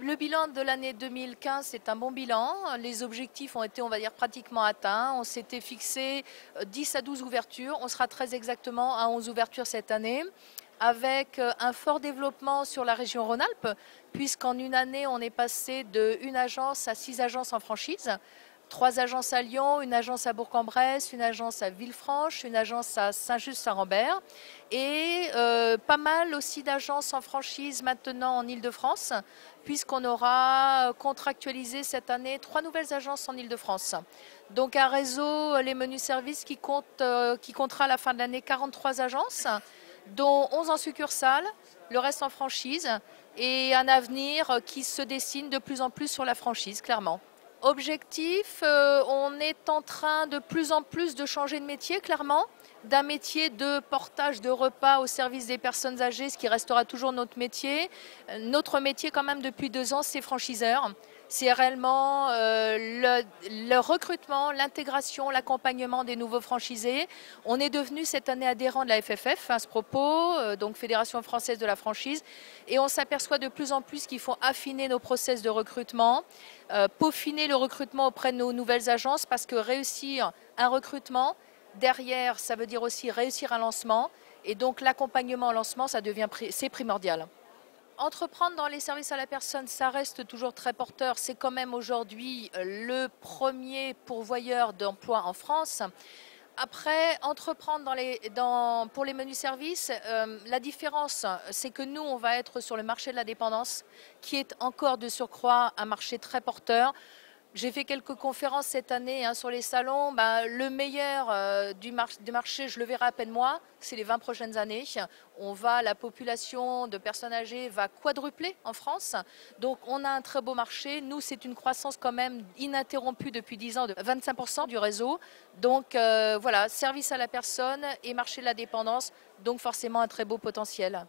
Le bilan de l'année 2015, c'est un bon bilan. Les objectifs ont été, on va dire, pratiquement atteints. On s'était fixé 10 à 12 ouvertures. On sera très exactement à 11 ouvertures cette année, avec un fort développement sur la région Rhône-Alpes, puisqu'en une année, on est passé de 1 agence à 6 agences en franchise. 3 agences à Lyon, une agence à Bourg-en-Bresse, une agence à Villefranche, une agence à Saint-Just-Saint-Rambert et pas mal aussi d'agences en franchise maintenant en Île-de-France, puisqu'on aura contractualisé cette année 3 nouvelles agences en Île-de-France. Donc un réseau, les menus services, qui comptera à la fin de l'année 43 agences, dont 11 en succursale, le reste en franchise, et un avenir qui se dessine de plus en plus sur la franchise, clairement. Objectif, on est en train de plus en plus de changer de métier, clairement, d'un métier de portage de repas au service des personnes âgées, ce qui restera toujours notre métier. Notre métier, quand même, depuis 2 ans, c'est franchiseur. C'est réellement le recrutement, l'intégration, l'accompagnement des nouveaux franchisés. On est devenu cette année adhérent de la FFF, à ce propos, donc Fédération française de la franchise, et on s'aperçoit de plus en plus qu'il faut affiner nos process de recrutement, peaufiner le recrutement auprès de nos nouvelles agences, parce que réussir un recrutement, derrière, ça veut dire aussi réussir un lancement, et donc l'accompagnement au lancement, c'est primordial. Entreprendre dans les services à la personne, ça reste toujours très porteur. C'est quand même aujourd'hui le premier pourvoyeur d'emploi en France. Après, entreprendre pour les menus services, la différence, c'est que nous, on va être sur le marché de la dépendance, qui est encore de surcroît un marché très porteur. J'ai fait quelques conférences cette année sur les salons. Le meilleur du marché, je le verrai à peine moi, c'est les 20 prochaines années. La population de personnes âgées va quadrupler en France. Donc on a un très beau marché. Nous, c'est une croissance quand même ininterrompue depuis 10 ans de 25% du réseau. Donc voilà, service à la personne et marché de la dépendance, donc forcément un très beau potentiel.